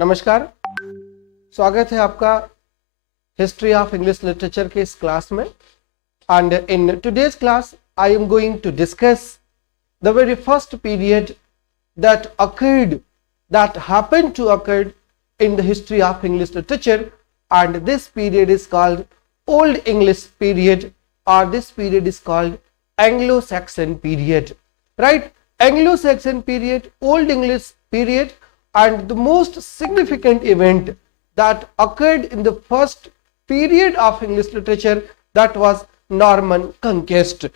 नमस्कार, स्वागत है आपका हिस्ट्री ऑफ इंग्लिश लिटरेचर के इस क्लास में। And in today's class I am going to discuss the very first period that occurred, that happened to occur in the history of English literature, and this period is called Old English period, or this period is called Anglo-Saxon period, right? Anglo-Saxon period, Old English period, and the most significant event that occurred in the first period of English literature, that was Norman conquest,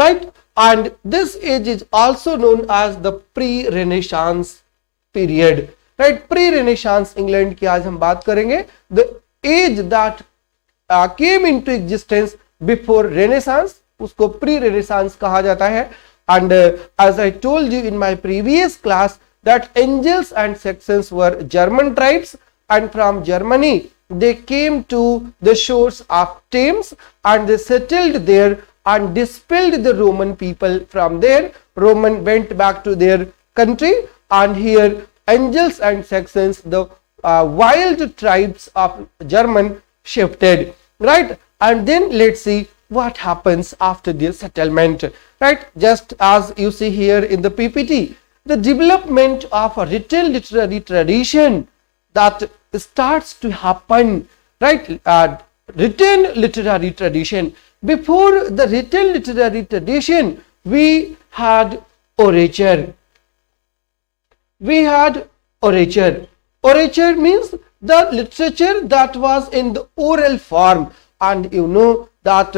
right? And this age is also known as the pre-Renaissance period, right? Pre-Renaissance England की आज हम बात करेंगे। The age that came into existence before Renaissance, उसको pre-Renaissance कहा जाता है। And as I told you in my previous class, that Angles and Saxons were German tribes, and from Germany they came to the shores of Thames and they settled there and dispelled the Roman people from there. Roman went back to their country, and here Angles and Saxons, the wild tribes of German, shifted, right? And then let's see what happens after their settlement, right? Just as you see here in the PPT, the development of a written literary tradition that starts to happen, right? Written literary tradition. Before the written literary tradition, we had orature. Orature means the literature that was in the oral form, and you know that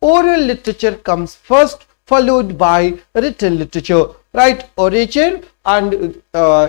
oral literature comes first, followed by written literature, right? Orature, and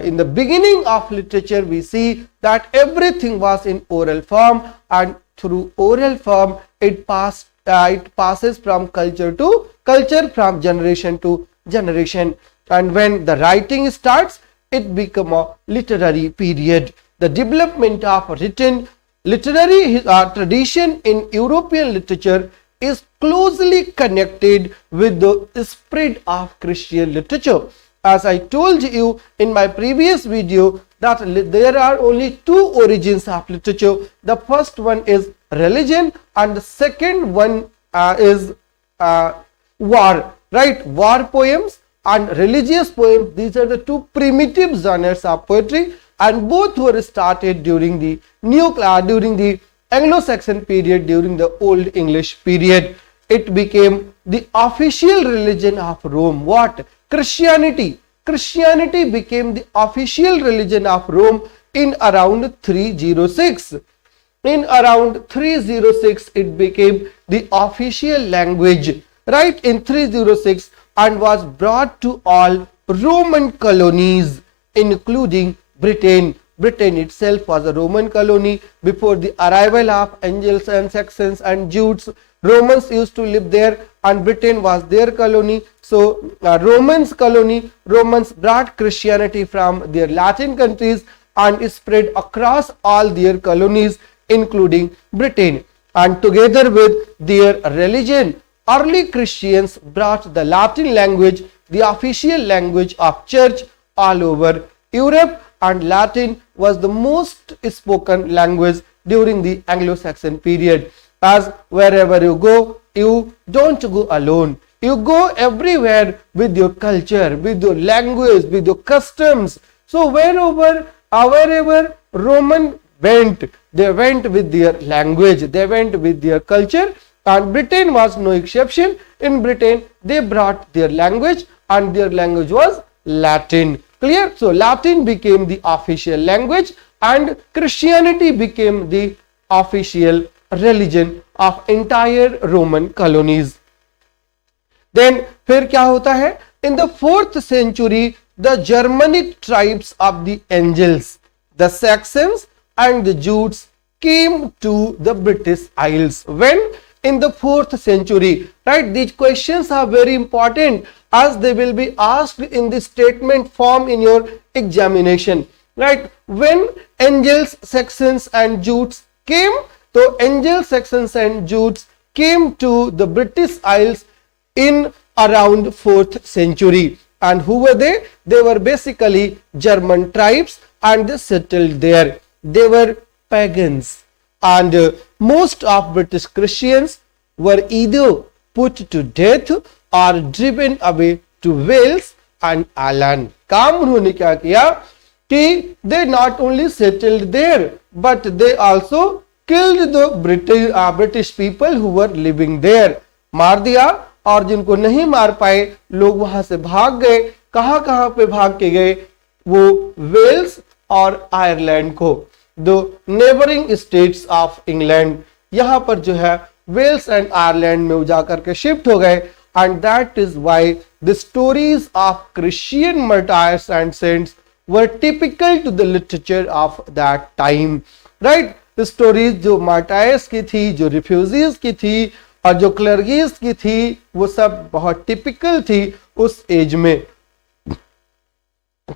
in the beginning of literature we see that everything was in oral form, and through oral form it passes from culture to culture, from generation to generation, and when the writing starts, it becomes a literary period. The development of written literary tradition in European literature is closely connected with the spread of Christian literature. As I told you in my previous video, that there are only two origins of literature. The first one is religion, and the second one is war, right? War poems and religious poems, these are the two primitive genres of poetry, and both were started during the during the Anglo-Saxon period, during the Old English period. It became the official religion of Rome. What? Christianity. Christianity became the official religion of Rome in around 306. In around 306, it became the official language, right? In 306, and was brought to all Roman colonies, including Britain. Britain itself was a Roman colony before the arrival of Angles and Saxons and Jutes. Romans used to live there, and Britain was their colony. So Romans colony, Romans brought Christianity from their Latin countries and spread across all their colonies, including Britain. And together with their religion, early Christians brought the Latin language, the official language of church, all over Europe, and Latin was the most spoken language during the Anglo-Saxon period. As wherever you go, you don't go alone. You go everywhere with your culture, with your language, with your customs. So wherever Roman went, they went with their language, they went with their culture, and Britain was no exception. In Britain, they brought their language, and their language was Latin. Clear? So Latin became the official language, and Christianity became the official religion of entire Roman colonies. Then फिर क्या होता है? In the 4th century, the Germanic tribes of the Angles, the Saxons and the Jutes came to the British Isles. When? In the 4th century, right? These questions are very important, as they will be asked in the statement form in your examination, right? When Angles, Saxons and Jutes came, so Angles, Saxons and Jutes came to the British Isles in around 4th century. And who were they? They were basically German tribes, and they settled there. They were pagans, and most of British Christians were either put to death or driven away to Wales and Ireland. काम उन्होंने क्या किया कि they not only settled there but they also killed the British people who were living there. मार दिया, और जिनको नहीं मार पाए लोग वहां से भाग गए. कहां पे भाग के गए? वो वेल्स और आयरलैंड को, the neighbouring states of England. यहां पर जो है वेल्स एंड आयरलैंड में जाकर के शिफ्ट हो गए. And that is why the stories of Christian martyrs and saints were typical to the literature of that time. Right, stories जो मार्टायर्स की थी, जो रिफ्यूजीज की थी और जो क्लर्गीज की थी, वो सब बहुत टिपिकल थी उस एज में.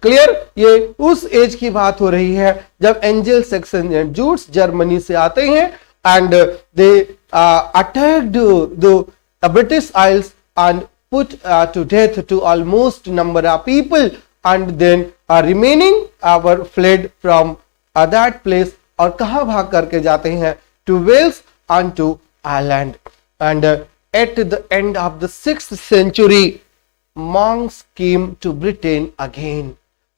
क्लियर? ये उस एज की बात हो रही है जब Angle Saxon and Jutes Germany से आते हैं and they attacked the British Isles and put to death to almost number of people and then remaining our fled from that place. और कहां भाग करके जाते हैं? To Wales and to Ireland. And at the end of the 6th century, monks came to Britain again.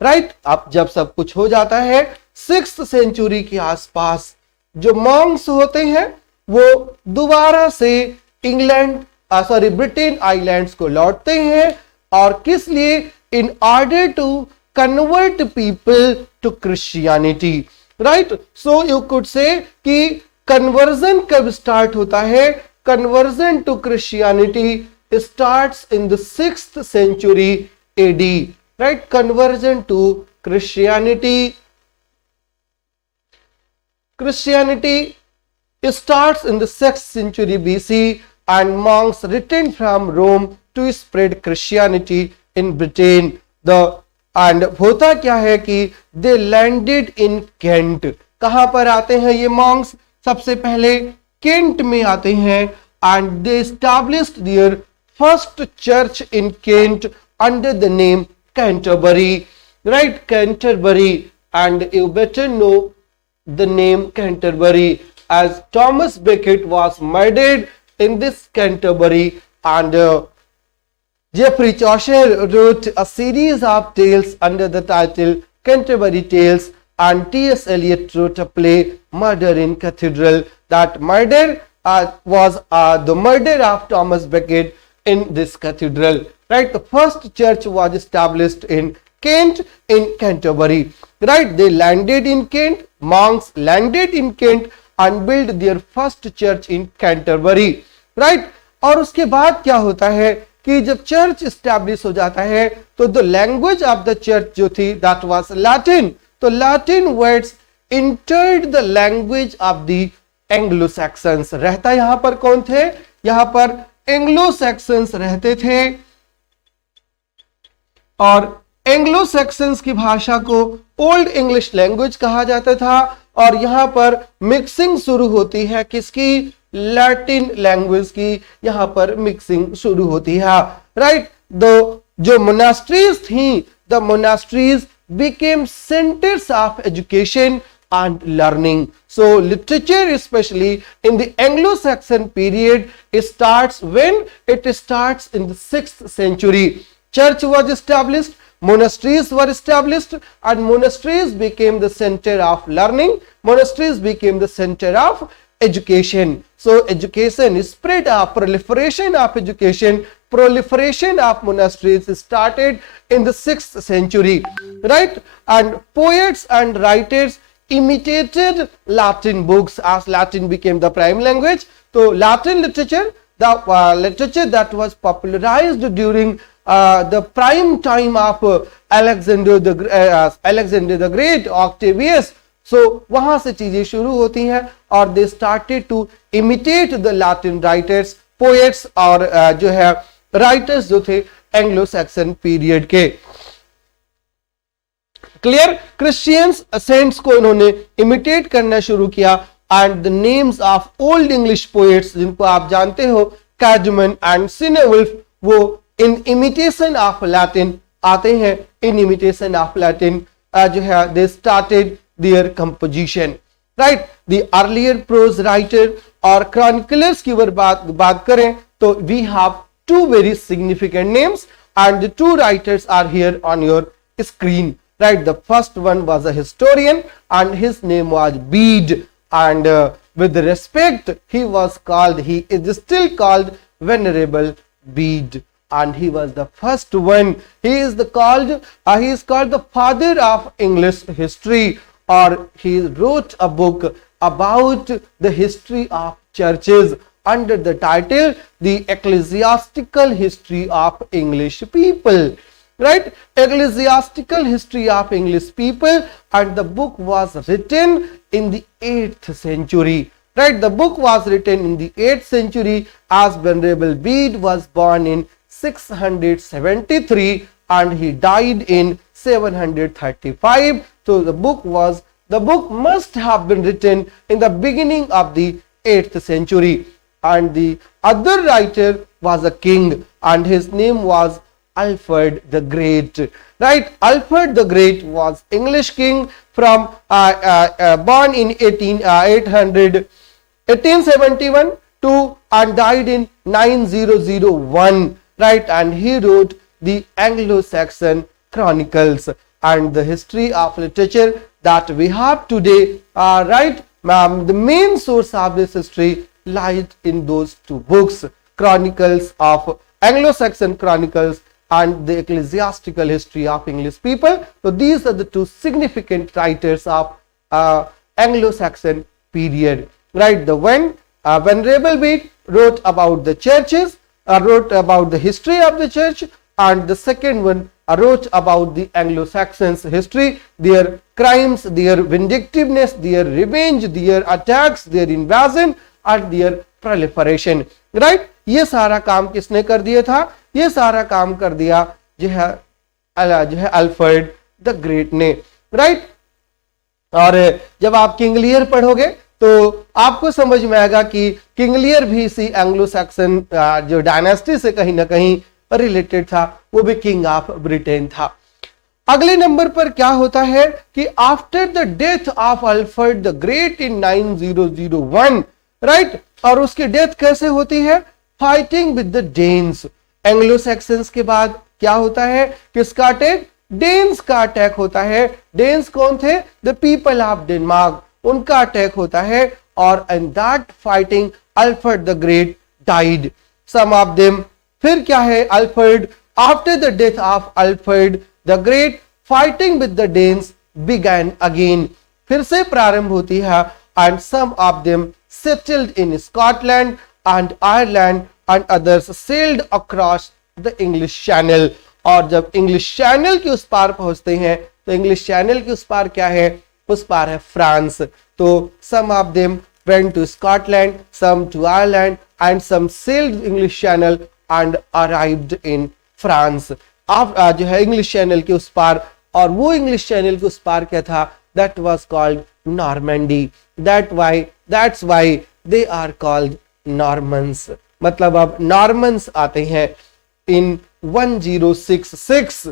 Right? अब जब सब कुछ हो जाता है 6th century के आसपास, जो monks होते हैं वो दोबारा से इंग्लैंड ब्रिटेन आइलैंड्स को लौटते हैं. और किस लिए? In order to convert people to Christianity. Right? So you could say कि conversion कब start होता है? Conversion to Christianity starts in the 6th century AD. Right? Conversion to Christianity starts in the 6th century BC, and monks returned from Rome to spread Christianity in Britain. And होता क्या है कि they landed in Kent. कहां पर आते हैं ये monks? सबसे पहले केंट में आते हैं and they established their first church in Kent under the name Canterbury. Right? Canterbury. And you better know the name Canterbury as Thomas Becket was murdered in this Canterbury, and Geoffrey Chaucer wrote a series of tales under the title Canterbury Tales, and T.S. Eliot wrote a play Murder in Cathedral. That murder was the murder of Thomas Becket in this cathedral. Right? The first church was established in Kent, in Canterbury. Right? They landed in Kent. Monks landed in Kent and built their first church in Canterbury. Right? और उसके बाद क्या होता है कि जब church establish हो जाता है तो the language of the church जो थी दैट वाज लैटिन. तो Latin words entered the language of the Anglo-Saxons. रहता यहां पर कौन थे? यहां पर Anglo-Saxons रहते थे, और Anglo-Saxons की भाषा को ओल्ड इंग्लिश लैंग्वेज कहा जाता था. और यहां पर मिक्सिंग शुरू होती है किसकी? लैटिन लैंग्वेज की. यहां पर मिक्सिंग शुरू होती है. राइट? जो मोनास्ट्रीज थी, the monasteries became centers of education and learning. So literature, especially in the Anglo-Saxon period, starts when it starts in the 6th century. Church was established, monasteries were established, and monasteries became the center of learning. Monasteries became the center of education. So education is spread up, proliferation of education, proliferation of monasteries started in the 6th century. Right? And poets and writers imitated Latin books as Latin became the prime language. So Latin literature, the literature that was popularized during the prime time of Alexander the Great, Octavius. So वहां से चीजें शुरू होती हैं और they started to imitate the Latin writers, poets और जो है writers जो थे एंग्लो सैक्सन पीरियड के. क्लियर? क्रिश्चियंस सेंट्स को इन्होंने इमिटेट करना शुरू किया, and the names of Old English poets जिनको आप जानते हो, कैडमन एंड सिनेवुल्फ, वो इन इमिटेशन ऑफ लैटिन आते हैं, इन इमिटेशन ऑफ लैटिन. जो है they started their composition. Right? The earlier prose writer और chroniclers की अगर बात करें तो we have two very significant names and the two writers are here on your screen. Right? The first one was a historian and his name was Bede, and with respect he is still called Venerable Bede, and he was the first one. He is called the father of English history, or he wrote a book about the history of churches under the title The Ecclesiastical History of English People. Right? Ecclesiastical History of English People, and the book was written in the 8th century. Right? The book was written in the 8th century, as Venerable Bede was born in 673 and he died in 735. So the book must have been written in the beginning of the 8th century. And the other writer was a king, and his name was Alfred the Great. Right? Alfred the Great was English king from born in 1871 to and died in 9001. Right? And he wrote the Anglo-Saxon Chronicles, and the history of literature that we have today. Right? The main source of this history lies in those two books, Chronicles of Anglo-Saxon Chronicles and the Ecclesiastical History of English People. So these are the two significant writers of Anglo-Saxon period. Right? The one Venerable Bede wrote about the churches, wrote about the history of the church, and the second one wrote about the Anglo-Saxons history, their crimes, their vindictiveness, their revenge, their attacks, their invasion and their proliferation. Right? ये सारा काम किसने कर दिया था? ये सारा काम कर दिया जो है अल्फ्रेड द ग्रेट ने. राइट? और जब आप किंग लियर पढ़ोगे तो आपको समझ में आएगा कि किंग लियर भी इसी एंग्लो सैक्सन जो डायनेस्टी से कहीं ना कहीं रिलेटेड था, वो भी किंग ऑफ ब्रिटेन था. अगले नंबर पर क्या होता है कि after the death of Alfred the Great in 9001, right, और उसकी डेथ कैसे होती है? Fighting with the Danes. Anglo Saxons के बाद क्या होता है? किसका अटैक? डेन्स का अटैक होता है. डेन्स कौन थे? The people of Denmark. उनका अटैक होता है, और in that fighting Alfred the Great died. Some of them. फिर क्या है? Alfred, after the death of Alfred the Great, fighting with the Danes began again. फिर से प्रारंभ होती है, and some of them settled in Scotland and Ireland and others sailed across the English Channel. और जब इंग्लिश चैनल के उस पार पहुंचते हैं तो इंग्लिश चैनल के उस पार क्या है? उस पार है फ्रांस. तो some of them went to Scotland, some to Ireland and some sailed English Channel and arrived in France. आप जो है इंग्लिश चैनल के उस पार, और वो इंग्लिश चैनल के उस पार क्या था? That was called Normandy. That's why they are called Normans. मतलब अब नॉर्मन्स आते हैं इन 1066.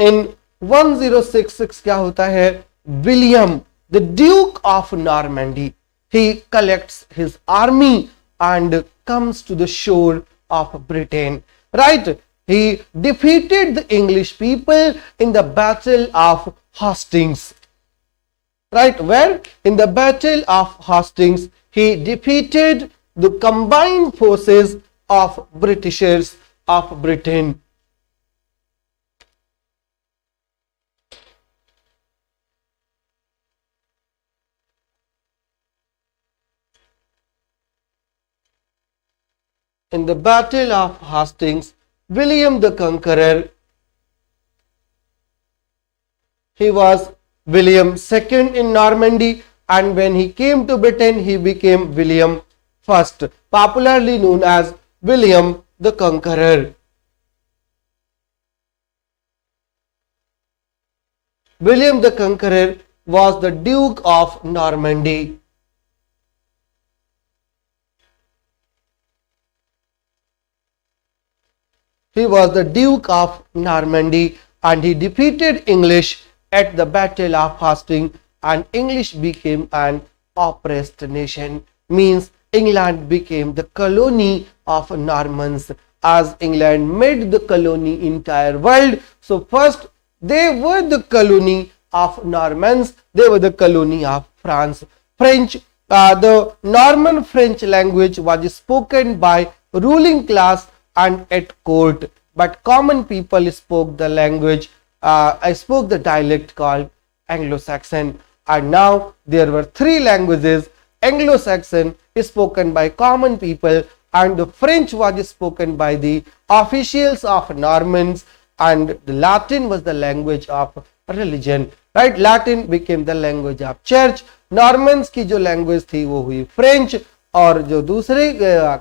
इन 1066 क्या होता है? William the Duke of Normandy, he collects his army and comes to the shore of Britain. Right? He defeated the English people in the Battle of Hastings. Right? Where? In the Battle of Hastings, he defeated the combined forces of Britishers of Britain. In the Battle of Hastings, William the Conqueror, he was William II in Normandy, and when he came to Britain, he became William I, popularly known as William the Conqueror. William the Conqueror was the Duke of Normandy. He was the Duke of Normandy and he defeated English at the Battle of Hastings, and English became an oppressed nation. Means England became the colony of Normans, as England made the colony entire world. So first they were the colony of Normans, they were the colony of France. French, the Norman French language was spoken by ruling class and at court, but common people spoke the language, spoke the dialect called Anglo-Saxon. And now there were three languages. Anglo-Saxon is spoken by common people, and the French was spoken by the officials of Normans, and the Latin was the language of religion, right? Latin became the language of church. Normans की जो language थी वो हुई French, और जो दूसरे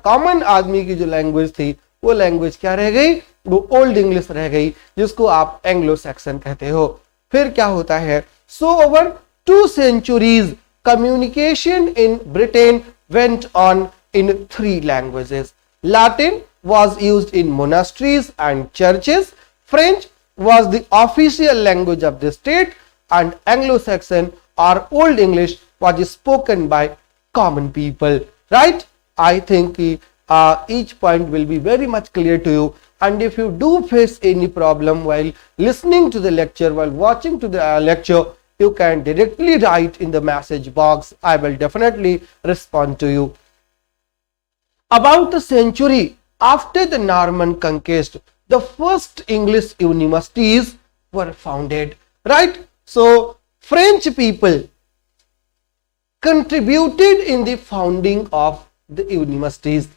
common आदमी की जो language थी वो language क्या रह गई, वो ओल्ड इंग्लिश रह गई, जिसको आप एंग्लो सैक्सन कहते हो. फिर क्या होता है, so over 2 centuries communication in Britain went on in 3 languages. Latin was used in monasteries and churches, French was the official language of the state, and Anglo-Saxon or Old English was spoken by common people, right? I think each point will be very much clear to you, and if you do face any problem while listening to the lecture, while watching to the lecture, you can directly write in the message box. I will definitely respond to you. About a century after the Norman conquest, the first English universities were founded, right? So French people contributed in the founding of the universities,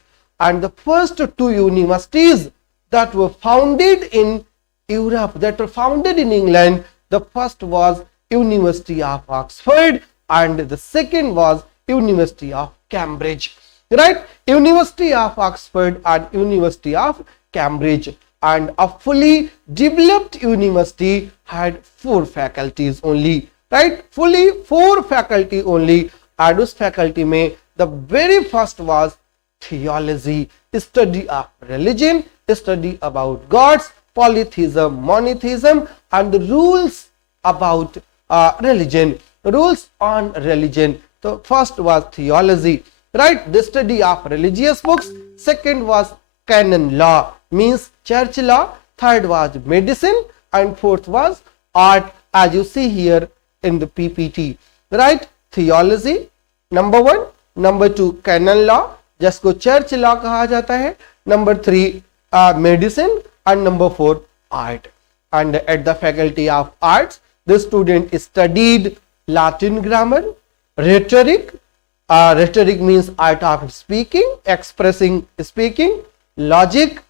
and the first 2 universities that were founded in Europe, that were founded in England, the first was University of Oxford and the second was University of Cambridge, right? University of Oxford and University of Cambridge. And a fully developed university had 4 faculties only, right? Fully 4 faculty only. And उस faculty में the very first was theology, study of religion, study about gods, polytheism, monotheism, and the rules about religion, rules on religion. So first was theology, right? The study of religious books. Second was canon law, means church law. Third was medicine, and fourth was art, as you see here in the PPT, right? Theology number 1, number 2 canon law, जिसको church law कहा जाता है, number 3 medicine, and number 4 art. And at the faculty of arts, the student studied Latin grammar, rhetoric. Rhetoric means art of speaking, expressing speaking, logic,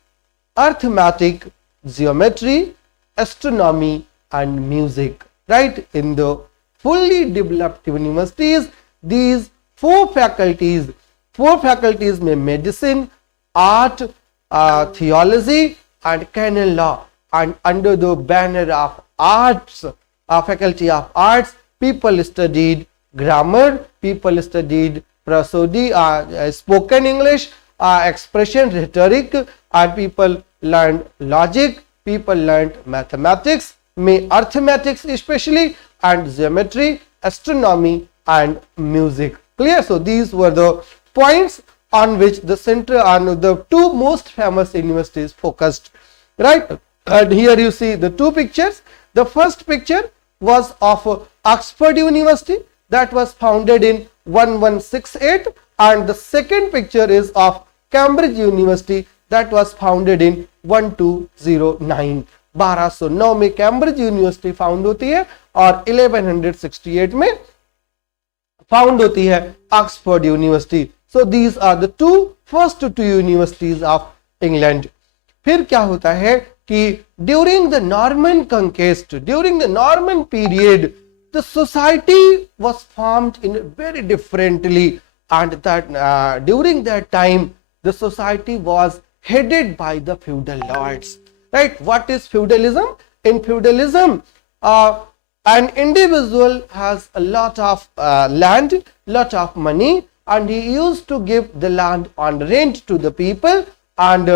arithmetic, geometry, astronomy, and music, right? In the fully developed universities, these 4 faculties में medicine, art, theology, and canon law, and under the banner of arts, faculty of arts, people studied grammar, people studied prosody, spoken English, expression, rhetoric, and people learned logic, people learned mathematics, arithmetics especially, and geometry, astronomy, and music. Clear? So these were the points on which the center on the 2 most famous universities focused, right? And here you see the 2 pictures. The first picture was of Oxford University, that was founded in 1168, and the second picture is of Cambridge University, that was founded in 1209. 1209 में Cambridge university found होती है और 1168 में found होती है Oxford University. So these are the first 2 universities of England. फिर क्या होता है कि during the Norman conquest, during the Norman period, the society was formed in very differently, and that during that time the society was headed by the feudal lords, right? What is feudalism? In feudalism, an individual has a lot of land, lot of money, and he used to give the land on rent to the people, and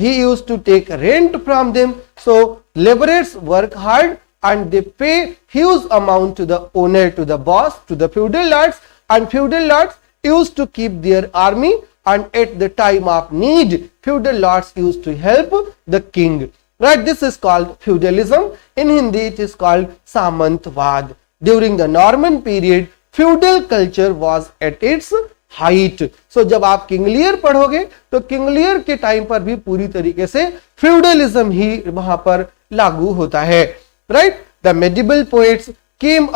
he used to take rent from them. So laborers work hard and they pay huge amount to the owner, to the boss, to the feudal lords, and feudal lords used to keep their army, and at the time of need feudal lords used to help the king. Right, this is called feudalism. In Hindi it is called Samantwad. During the Norman period feudal culture was at its height. So जब आप King Lear पढ़ोगे तो King Lear के time पर भी पूरी तरीके से फ्यूडलिज्म ही वहां पर लागू होता है. Right, the medieval poets came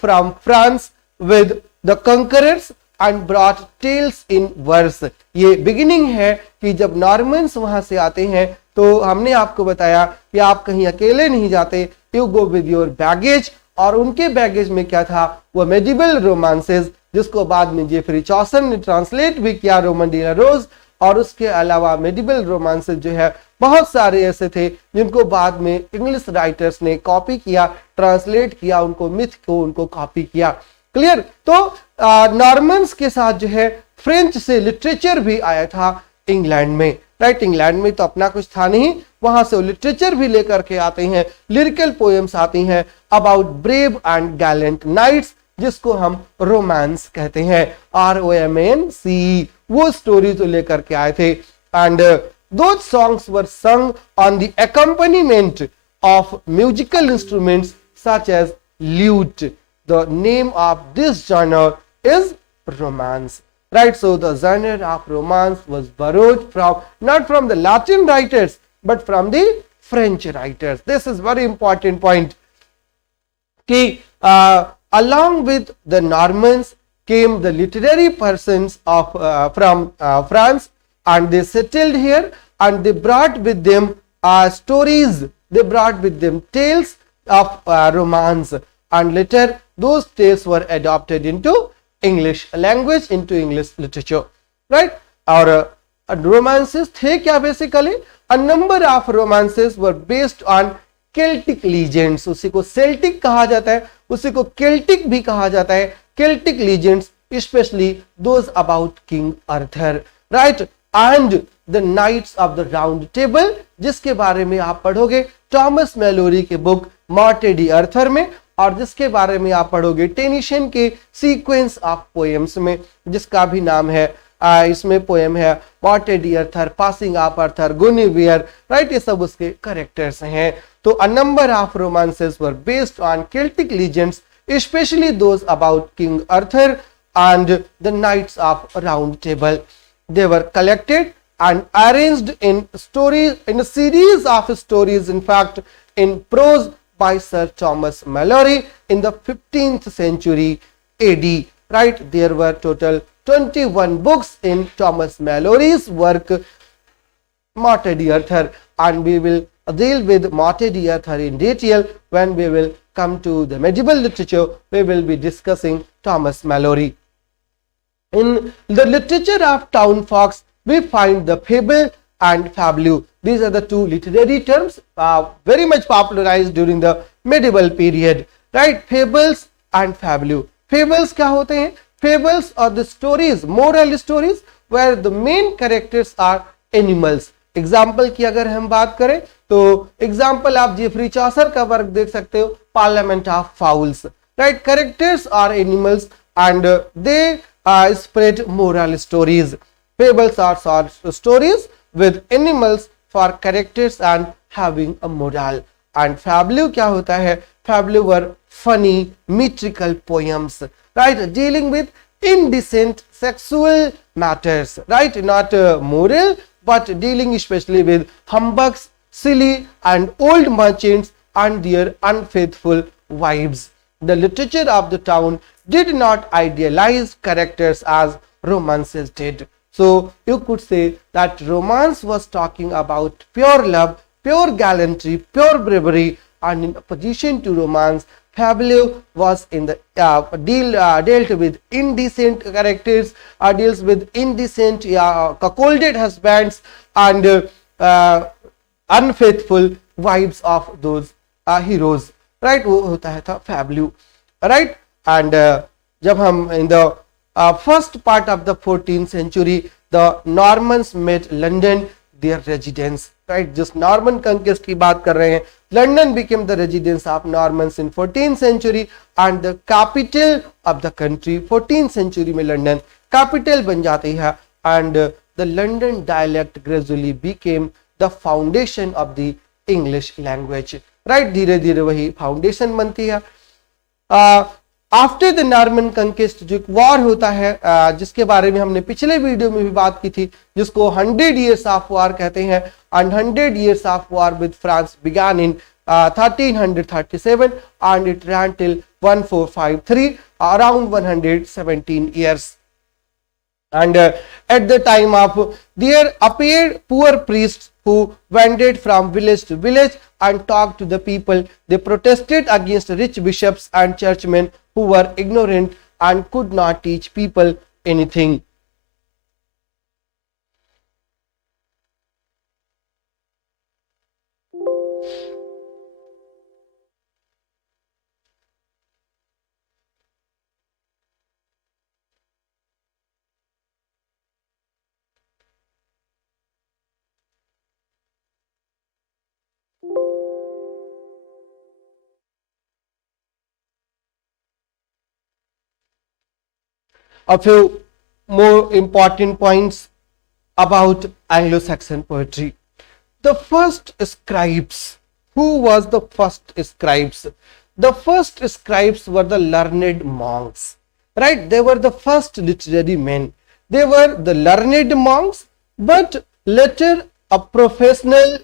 from France with the conquerors and brought tales in verse. ये beginning है कि जब नॉर्मन्स वहां से आते हैं तो हमने आपको बताया कि आप कहीं अकेले नहीं जाते, you go with your baggage. और उनके बैगेज में क्या था, वो मेडिवल रोमांसेस, जिसको बाद में जेफरी चॉसन ने ट्रांसलेट भी किया, रोमन डी ला रोज. और उसके अलावा मेडिवल रोमांसेस जो है बहुत सारे ऐसे थे जिनको बाद में इंग्लिश राइटर्स ने कॉपी किया, ट्रांसलेट किया, उनको मिथ को उनको कॉपी किया. क्लियर. तो नॉर्मन्स के साथ जो है फ्रेंच से लिटरेचर भी आया था इंग्लैंड में. राइट, इंग्लैंड में तो अपना कुछ था नहीं, वहां से लिटरेचर भी लेकर के आते हैं, लिरिकल पोएम्स आती हैं about brave and gallant knights, जिसको हम रोमांस कहते हैं, ROMANCE. वो स्टोरी तो लेकर के आए थे. And those songs were sung on the accompaniment of musical instruments such as lute. The name of this genre is romance. Right, so the genre of romance was borrowed from, not from the Latin writers but from the French writers. This is very important point. Along with the Normans came the literary persons of from France, and they settled here, and they brought with them stories, they brought with them tales of romance, and later those tales were adopted into English language, into English literature. Right, और romances थे क्या basically? A number of romances were based on Celtic legends. उसी को Celtic कहा जाता है, उसी को Celtic भी कहा जाता है. Celtic legends, especially those about King Arthur. Right, and the Knights of the Round Table, जिसके बारे में आप पढ़ोगे टॉमस मेलोरी के बुक मॉर्टे डी अर्थर में, और जिसके बारे में आप पढ़ोगे टेनिशन के सीक्वेंस ऑफ पोएम्स में, जिसका भी नाम है, इसमें पोएम है Morte d' Arthur, passing of Arthur, Guinevere. Right, ये सब उसके कैरेक्टर्स हैं. तो a number of romances were based on Celtic legends, specially those about king Arthur and the Knights of Round Table. They were collected and arranged in stories, in a series of stories, in fact in prose, by Sir Thomas Malory in the 15th century AD. Right, there were total 21 books in Thomas Malory's work Morte d'Arthur, and we will deal with Morte d'Arthur in detail when we will come to the medieval literature. We will be discussing Thomas Malory. In the literature of town folks, we find the fable and fableau. These are the two literary terms very much popularized during the medieval period. Right, fables and fableau. Fables क्या होते हैं? Fables are the stories, moral stories, where the main characters are animals. Example की अगर हम बात करें तो example आप जेफरी चॉसर का वर्क देख सकते हो, parliament of fowls. Right, characters are animals and they spread moral stories. Fables are short stories with animals for characters and having a moral. And fableau क्या होता है? Fableau were funny metrical poems, right, dealing with indecent sexual matters, right, not moral but dealing especially with humbugs, silly and old merchants and their unfaithful wives. The literature of the town did not idealize characters as romances did. So you could say that romance was talking about pure love, pure gallantry, pure bravery, and in opposition to romance, fableau was in the dealt with indecent characters, deals with indecent cuckolded husbands and unfaithful wives of those heroes. Right, वो होता है था fableau. Right, and जब हम in the first part of the 14th century, the Normans made London their residence, right? जिस Norman conquest की बात कर रहे हैं, London became the residence of Normans in 14th century and the capital of the country. 14th century में London capital बन जाती है and the London dialect gradually became the foundation of the English language, right? धीरे धीरे वही foundation बनती है. After the Norman conquest जो एक वॉर होता है, जिसके बारे में हमने पिछले वीडियो में भी बात की थी, जिसको 100 years ऑफ वॉर कहते हैं, and 100 years of war with France began in 1337 and it ran till 1453, around 117 years. And at the time of there appeared poor priests who wandered from village to village and talked to the people. They protested against rich bishops and churchmen who were ignorant and could not teach people anything. A few more important points about Anglo-Saxon poetry. The first scribes. Who was the first scribes? The first scribes were the learned monks, right? They were the first literary men. They were the learned monks, but later a professional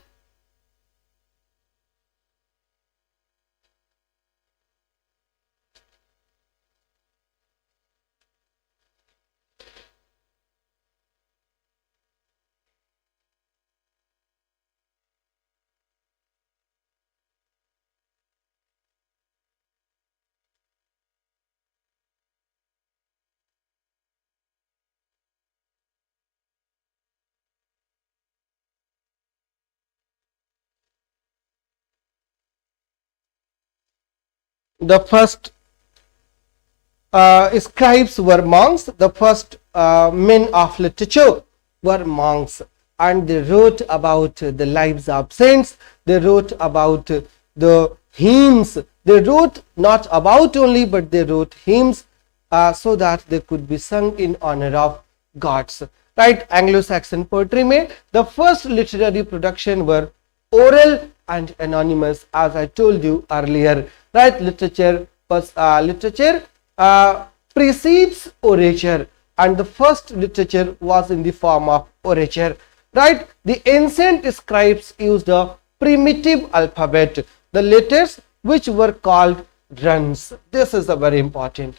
the first scribes were monks. The first men of literature were monks, and they wrote about the lives of saints. They wrote about the hymns. They wrote not about only, but they wrote hymns so that they could be sung in honor of gods, right? Anglo-Saxon poetry में the first literary production were oral and anonymous, as I told you earlier, right? Literature precedes orature, and the first literature was in the form of orature, right? The ancient scribes used a primitive alphabet, the letters which were called runes. This is a very important.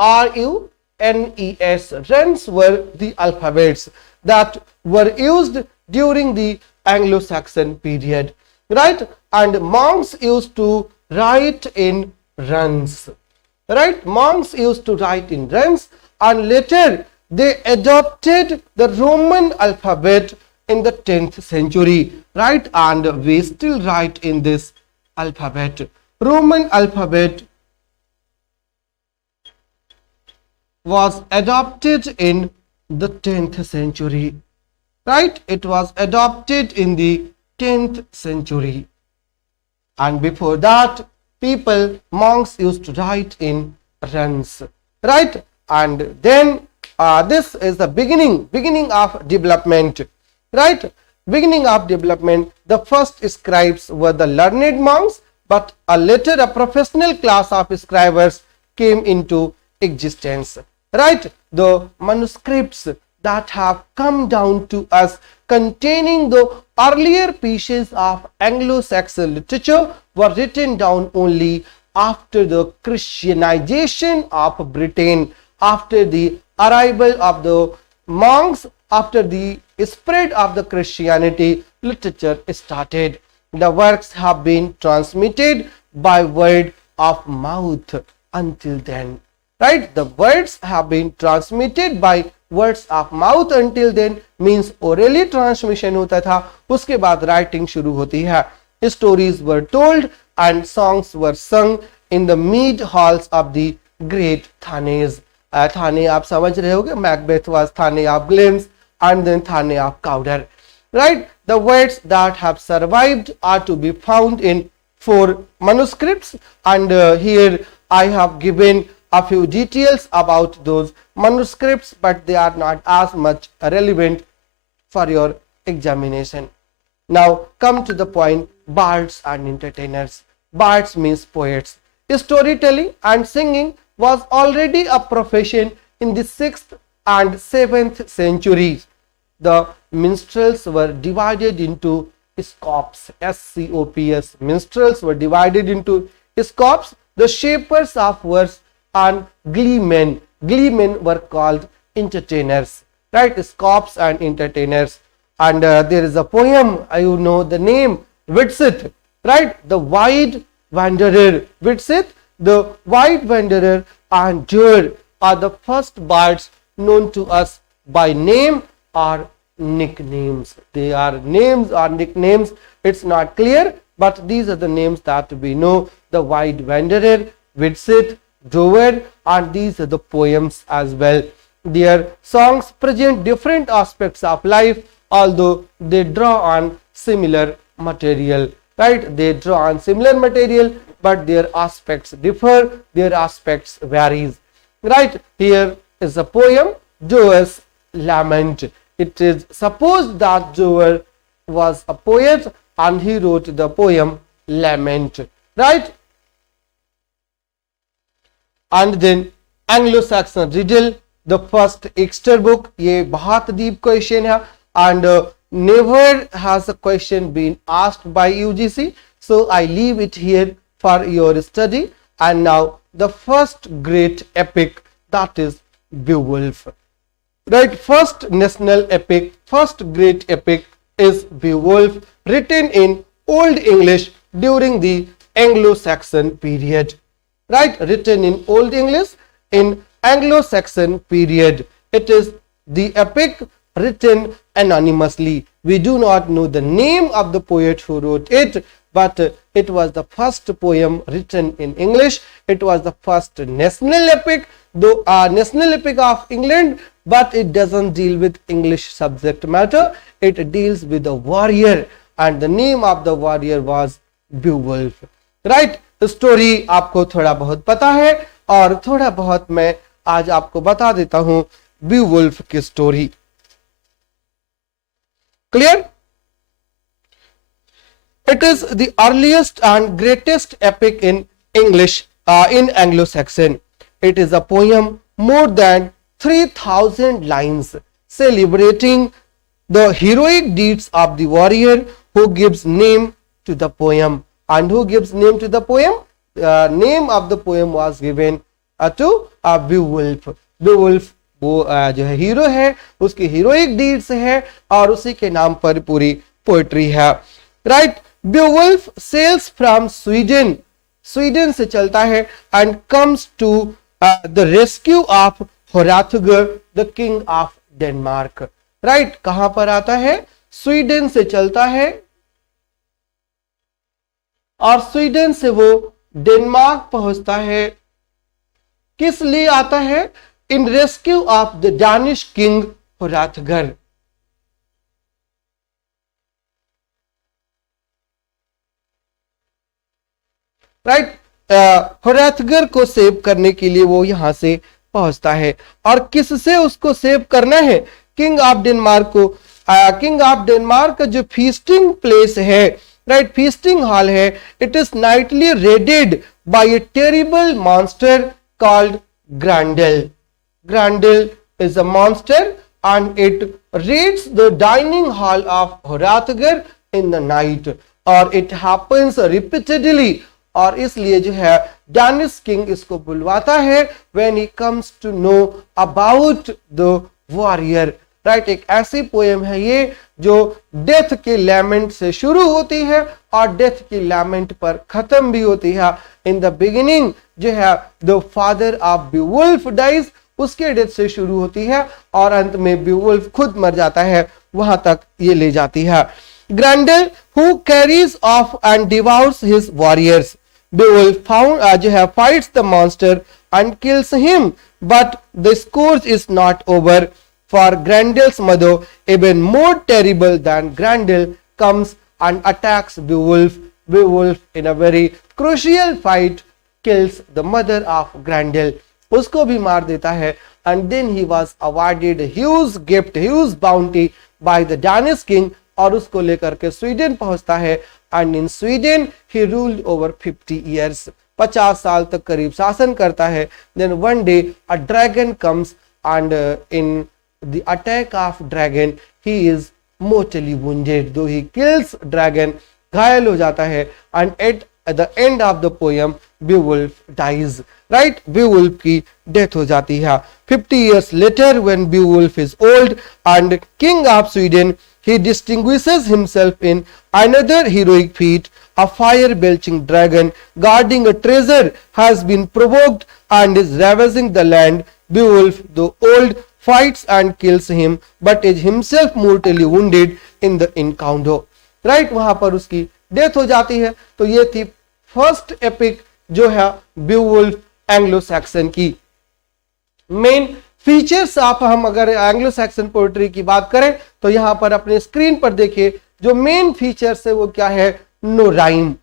RUNES. Runes were the alphabets that were used during the Anglo-Saxon period, right? And monks used to write in runes, right? Monks used to write in runes, and later they adopted the Roman alphabet in the 10th century, right? And we still write in this alphabet. Roman alphabet was adopted in the 10th century, right? It was adopted in the 10th century. And before that, monks used to write in runes, right? And then this is the beginning of development, right? Beginning of development. The first scribes were the learned monks, but later a professional class of scribers came into existence, right? The manuscripts that have come down to us containing the earlier pieces of Anglo-Saxon literature were written down only after the Christianization of Britain, after the arrival of the monks, after the spread of the Christianity, literature started. The works have been transmitted by word of mouth until then, right? The words have been transmitted by words of mouth until then means orally transmission होता था, उसके बाद writing शुरू होती है. Stories were told and songs were sung in the mead halls of the great Thanes. Thane आप समझ रहे होगे, Macbeth was Thane of Glamis and then Thane of Cawdor, right? The words that have survived are to be found in 4 manuscripts, and here I have given a few details about those manuscripts, but they are not as much relevant for your examination. Now come to the point, bards and entertainers. Bards means poets. Storytelling and singing was already a profession in the 6th and 7th centuries. The minstrels were divided into scops, S-C-O-P-S. Minstrels were divided into scops, the shapers of verse, and gleemen. Gleemen were called entertainers, right? Scops and entertainers. And there is a poem, you know the name, Widsith, right? The Wide Wanderer. Widsith, the Wide Wanderer, and Jur are the first bards known to us by name or nicknames. They are names or nicknames, it's not clear, but these are the names that we know: the Wide Wanderer, Widsith, Dover, and these are the poems as well. Their songs present different aspects of life, although they draw on similar material, right? They draw on similar material, but their aspects differ, their aspects varies, right? Here is a poem, Dover's Lament. It is supposed that Dover was a poet and he wrote the poem Lament, right? And then Anglo-Saxon riddle, the first extra book. ये बहुत deep question है, and never has a question been asked by UGC, so I leave it here for your study. And now the first great epic, that is Beowulf, right? First national epic, first great epic is Beowulf, written in Old English during the Anglo-Saxon period, right? Written in Old English in Anglo-Saxon period. It is the epic written anonymously. We do not know the name of the poet who wrote it, but it was the first poem written in English. It was the first national epic, though national epic of England, but it doesn't deal with English subject matter. It deals with a warrior, and the name of the warrior was Beowulf, right? Story आपको थोड़ा बहुत पता है, और थोड़ा बहुत मैं आज आपको बता देता हूं बीवुल्फ की story. Clear? It is the earliest and greatest epic in English, in Anglo-Saxon. It is a poem more than 3,000 lines celebrating the heroic deeds of the warrior who gives name to the poem. And who gives name to the poem? Name of the poem was given to Beowulf. Beowulf वो जो है hero है, उसकी heroic deeds है, और उसी के नाम पर पूरी पोएट्री है, right? Beowulf sails from Sweden, Sweden से चलता है, and comes to the rescue of Hrothgar, the king of Denmark, right? कहां पर आता है? स्वीडन से चलता है, और स्वीडन से वो डेनमार्क पहुंचता है. किस लिए आता है? In rescue of the Danish king Hrothgar, right? Hrothgar को सेव करने के लिए वो यहां से पहुंचता है. और किससे उसको सेव करना है? किंग ऑफ डेनमार्क को. किंग ऑफ डेनमार्क का जो फीस्टिंग प्लेस है, राइट, फीस्टिंग हॉल है, it is nightly raided by a terrible monster called Grendel. Grendel is a monster, and it raids the dining hall of Hrothgar in the night, और it happens repeatedly. और इसलिए जो है Danish king इसको बुलवाता है when he comes to know about the warrior, right? एक ऐसी poem है ये जो डेथ के लैमेंट से शुरू होती है और डेथ की लैमेंट पर खत्म भी होती है. इन द बिगिनिंग जो है द फादर ऑफ बीवुल्फ डाइज, उसके डेथ से शुरू होती है, और अंत में बीवुल्फ खुद मर जाता है, वहां तक ये ले जाती है. Grendel who carries off and devours his warriors. Beowulf found जो है fights the monster and kills him, but the scores is not over. for Grendel's mother, even more terrible than Grendel, comes and attacks Beowulf. Beowulf, in a very crucial fight, kills the mother of Grendel. उसको भी मार देता है. And then he was awarded a huge gift, huge bounty by the Danish king, और उसको लेकर के Sweden पहुंचता है. And in Sweden he ruled over 50 years. 50 साल तक करीब शासन करता है. Then one day a dragon comes and in the attack of dragon he is mortally wounded. Though he kills dragon, घायल हो जाता है. And at the end of the poem Beowulf dies. Right? Beowulf की death हो जाती है. 50 years later, when Beowulf is old and king of Sweden, he distinguishes himself in another heroic feat. A fire-belching dragon guarding a treasure has been provoked and is ravaging the land. Beowulf, though old, fights and kills him, but is himself mortally wounded in the encounter. Right? वहां पर उसकी death हो जाती है. तो ये थी first epic जो है Beowulf एंग्लो सैक्सन की. मेन फीचर्स आप हम अगर एंग्लो सैक्सन पोएट्री की बात करें तो यहां पर अपने स्क्रीन पर देखिए जो मेन फीचर्स है वो क्या है. No rhyme.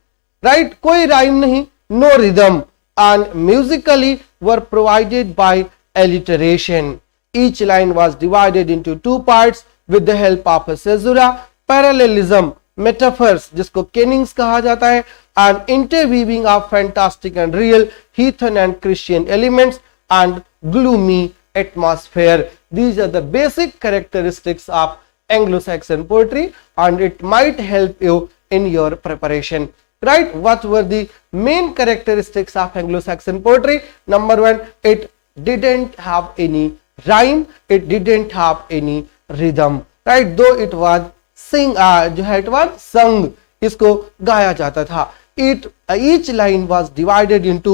राइट? कोई राइम नहीं. No rhythm. And musically were provided by alliteration. Each line was divided into two parts with the help of a caesura. Parallelism, metaphors जिसको केनिंग्स कहा जाता है, and interweaving of fantastic and real, heathen and Christian elements, and gloomy atmosphere. These are the basic characteristics of Anglo-Saxon poetry, and it might help you in your preparation. Right? What were the main characteristics of Anglo-Saxon poetry? Number one, it didn't have any rhyme, it didn't have any rhythm. Right? Though it was जो है it was sung, इसको गाया जाता था. Each line was divided into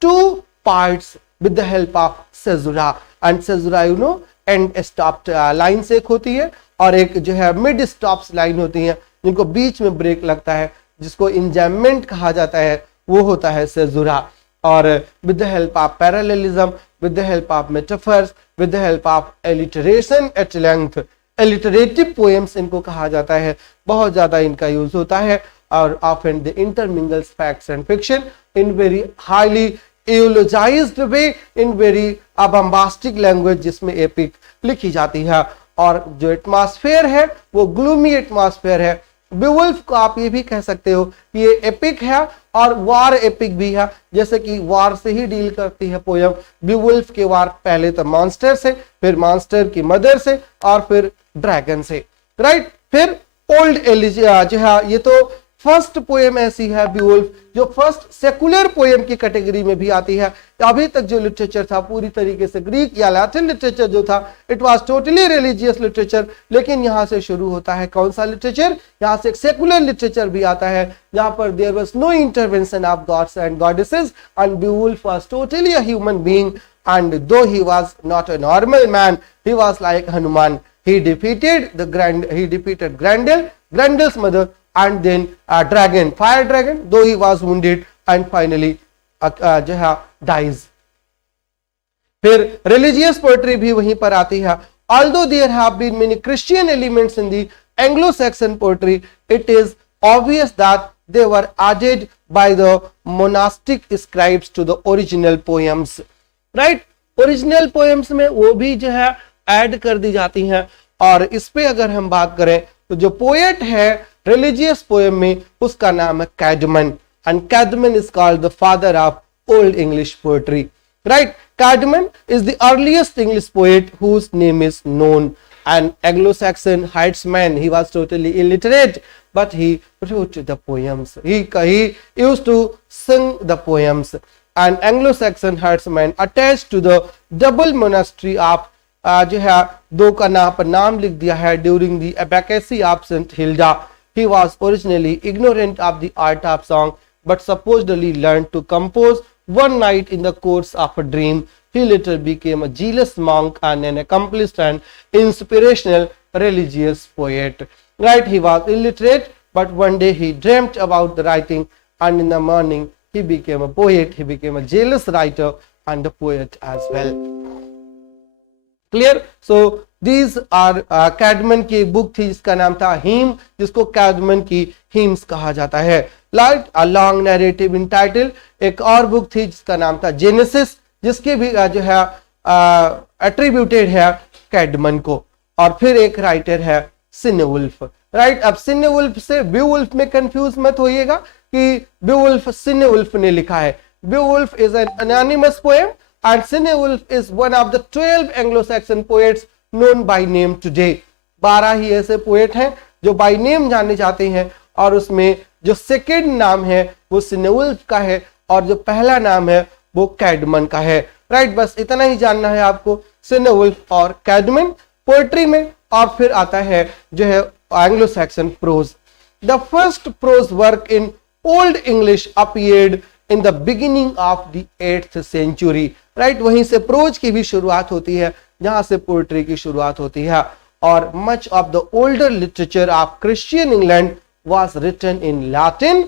two parts with the help of caesura. And caesura, you know, end stopped lines एक होती है और एक जो है mid stops line होती है जिनको बीच में ब्रेक लगता है जिसको इंजैममेंट कहा जाता है, वो होता है caesura. और with the help of parallelism, with the help of metaphors, with the help of alliteration at length, alliterative poems इनको कहा जाता है. बहुत ज्यादा इनका यूज होता है. और often they intermingles facts and fiction in very highly eulogized way, in very bombastic language जिसमें एपिक लिखी जाती है. और जो एटमॉस्फेयर है वो ग्लूमी एटमॉस्फेयर है. बेवुल्फ को आप ये भी कह सकते हो कि ये एपिक है और वार एपिक भी है. जैसे कि वार से ही डील करती है पोयम. बेवुल्फ के वार पहले तो मॉन्स्टर से, फिर मॉन्स्टर की मदर से और फिर ड्रैगन से. राइट? फिर ओल्ड एलिजिया जो है ये तो फर्स्ट पोएम ऐसी है बेवुल्फ जो फर्स्ट सेकुलर पोएम की कैटेगरी में भी आती है. अभी तक जो लिटरेचर था पूरी तरीके से ग्रीक या लैटिन लिटरेचर जो था it was totally religious literature. लेकिन यहां से शुरू होता है कौन सा लिटरेचर? यहां से एक सेकुलर लिटरेचर भी आता है जहां पर there was no intervention of gods and goddesses and Beowulf was totally a human being. And though he was not a normal man, he was like Hanuman. He defeated Grendel's mother, and then dragon, fire dragon, though he was wounded, and finally जो है dies. फिर religious poetry भी वहीं पर आती है. Although there have been many Christian elements in the Anglo-Saxon poetry, it is obvious that they were added by the monastic scribes to the original poems. Right? Original poems में वो भी जो है ऐड कर दी जाती हैं. और इस पे अगर हम बात करें तो जो पोएट है रिलीजियस पोएम में उसका नाम है Caedmon. And Caedmon is called the father of Old English poetry. Right? Caedmon is the earliest English poet whose name is known. And Anglo-Saxon herdsman, he was totally illiterate but he wrote the poems. He used to sing the poems. And Anglo-Saxon herdsmen attached to the double monastery of जो है दो का नाम लिख दिया है during the abbacy of St. Hilda. He was originally ignorant of the art of song but supposedly learned to compose one night in the course of a dream. He later became a zealous monk and an accomplished and inspirational religious poet. Right? He was illiterate, but one day he dreamt about the writing, and in the morning he became a poet. He became a zealous writer and a poet as well. Clear? So these are Caedmon की एक book थी जिसका नाम था haem, जिसको कैडमन की हीम्स कहा जाता है। Like a long narrative in title, एक और बुक थी जिसका नाम था जेनेसिस, जिसके भी जो है एट्रीब्यूटेड है कैडमन को। और फिर एक राइटर है सिनेवुल्फ, राइट। अब सिनेवुल्फ से बेवुल्फ में कंफ्यूज मत होइएगा कि बेवुल्फ सिनेवुल्फ ने लिखा है। Beowulf is an anonymous poem and Cinewulf is one of the 12 Anglo-Saxon poets known by name today। 12 ही ऐसे पोएट हैं जो बाय नेम जाने जाते हैं, और उसमें जो सेकेंड नाम है वो सिनेवुल्फ का है और जो पहला नाम है वो कैडमन का है, राइट। बस इतना ही जानना है आपको, सिनेवुल्फ और कैडमन पोएट्री में। और फिर आता है जो है Anglo Saxon prose. The first prose work in old English appeared in the beginning of the 8th century, right। वहीं से प्रोज की भी शुरुआत होती है जहां से पोएट्री की शुरुआत होती है। और much of the older literature of Christian England was written in Latin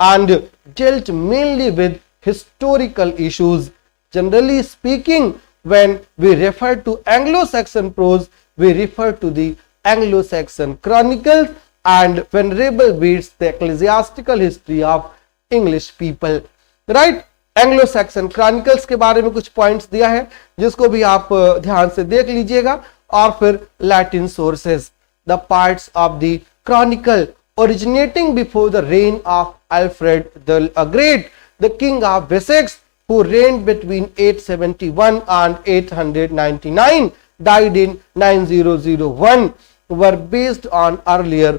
and dealt mainly with historical issues। Generally speaking, when we refer to Anglo-Saxon prose, we refer to the Anglo-Saxon chronicles and venerable beats the ecclesiastical history of English people, right. Anglo Saxon chronicles के बारे में कुछ points दिया है जिसको भी आप ध्यान से देख लीजिएगा। और फिर Latin sources, the parts of the Chronicle originating before the rain of Alfred the great, the king of Wessex, who reigned between 871 and 899, died in 9001, were based on earlier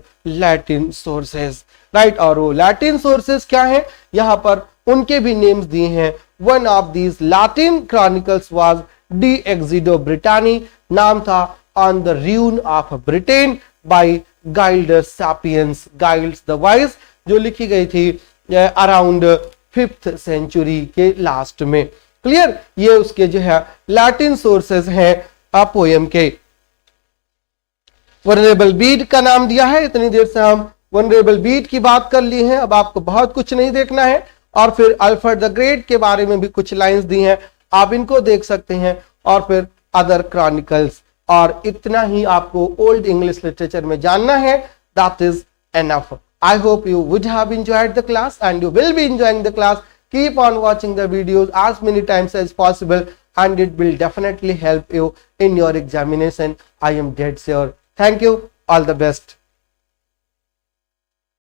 Latin sources, right. और वो Latin sources क्या है, यहां पर उनके भी names दिए हैं। One of these Latin chronicles was De Excidio Britanniae, नाम था on the ruin of Britain by Gildas Sapiens, Gildas the wise, जो लिखी गई थी अराउंड 5th सेंचुरी के लास्ट में। क्लियर, ये उसके जो है लैटिन सोर्सेस हैं पोएम के। वनरेबल बीड का नाम दिया है। इतनी देर से हम वनरेबल बीट की बात कर ली है, अब आपको बहुत कुछ नहीं देखना है। और फिर अल्फ्रेड द ग्रेट के बारे में भी कुछ लाइंस दी हैं, आप इनको देख सकते हैं। और फिर अदर क्रॉनिकल्स, और इतना ही आपको ओल्ड इंग्लिश लिटरेचर में जानना है। That is enough. I hope you would have enjoyed the class and you will be enjoying the class. Keep on watching the videos as many times as possible and it will definitely help you in your examination, I am dead sure। Thank you, all the best।